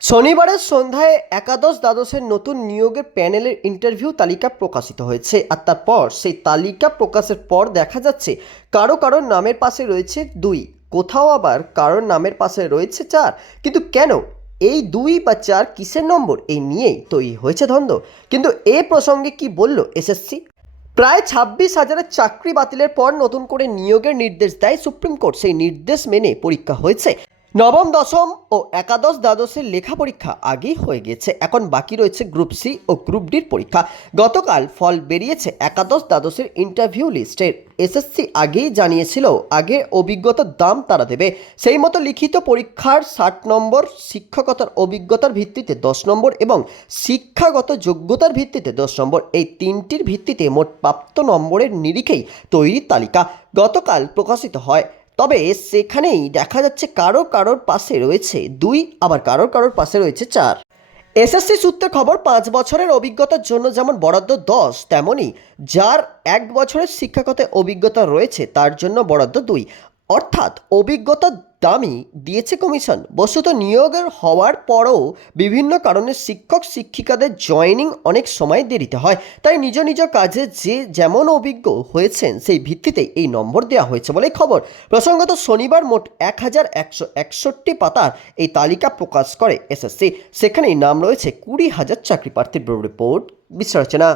শনিবারের সন্ধ্যায় একাদশ দ্বাদশের নতুন নিয়োগের প্যানেলের ইন্টারভিউ তালিকা প্রকাশিত হয়েছে আর তারপর সেই তালিকা প্রকাশের পর দেখা যাচ্ছে কারও কারোর নামের পাশে রয়েছে দুই, কোথাও আবার কারোর নামের পাশে রয়েছে চার। কিন্তু কেন? এই দুই বা চার কিসের নম্বর? এই নিয়েই তৈরি হয়েছে দ্বন্দ্ব। কিন্তু এ প্রসঙ্গে কি বলল এসএসসি? প্রায় ছাব্বিশ হাজারের চাকরি বাতিলের পর নতুন করে নিয়োগের নির্দেশ দেয় সুপ্রিম কোর্ট। সেই নির্দেশ মেনে পরীক্ষা হয়েছে। নবম, দশম ও একাদশ দ্বাদশের লেখা পরীক্ষা আগেই হয়ে গেছে। এখন বাকি রয়েছে গ্রুপ সি ও গ্রুপ ডির পরীক্ষা। গতকাল ফল বেরিয়েছে একাদশ দ্বাদশের ইন্টারভিউ লিস্টের এসএসসি আগেই জানিয়েছিল, আগে অভিজ্ঞতার দাম তারা দেবে। সেই মতো লিখিত পরীক্ষার ষাট নম্বর, শিক্ষকতার অভিজ্ঞতার ভিত্তিতে দশ নম্বর এবং শিক্ষাগত যোগ্যতার ভিত্তিতে দশ নম্বর। এই তিনটির ভিত্তিতে মোট প্রাপ্ত নম্বরের নিরিখেই তৈরির তালিকা। গতকাল প্রকাশিত হয় তবে সেখানেই দেখা যাচ্ছে কারও কারোর পাশে রয়েছে দুই, আবার কারোর কারোর পাশে রয়েছে চার। এসএসসি সূত্রে খবর, পাঁচ বছরের অভিজ্ঞতার জন্য যেমন বরাদ্দ দশ তেমনই যার এক বছরের শিক্ষাগত অভিজ্ঞতা রয়েছে তার জন্য বরাদ্দ দুই। অর্থাৎ অভিজ্ঞতার দামি দিয়েছে কমিশন। বস্তুত নিয়োগের হওয়ার পরও বিভিন্ন কারণে শিক্ষক, শিক্ষিকাদের জয়েনিং অনেক সময় দেরিতে হয়। তাই নিজ নিজ কাজে যে যেমন অভিজ্ঞ হয়েছেন, সেই ভিত্তিতে এই নম্বর দেওয়া হয়েছে বলে খবর। প্রসঙ্গত শনিবার মোট এক হাজার একশো একষট্টি পাতার এই তালিকা প্রকাশ করে এসএসসি। সেখানেই নাম রয়েছে কুড়ি হাজার চাকরি প্রার্থীর রিপোর্ট বিশ্লেষণা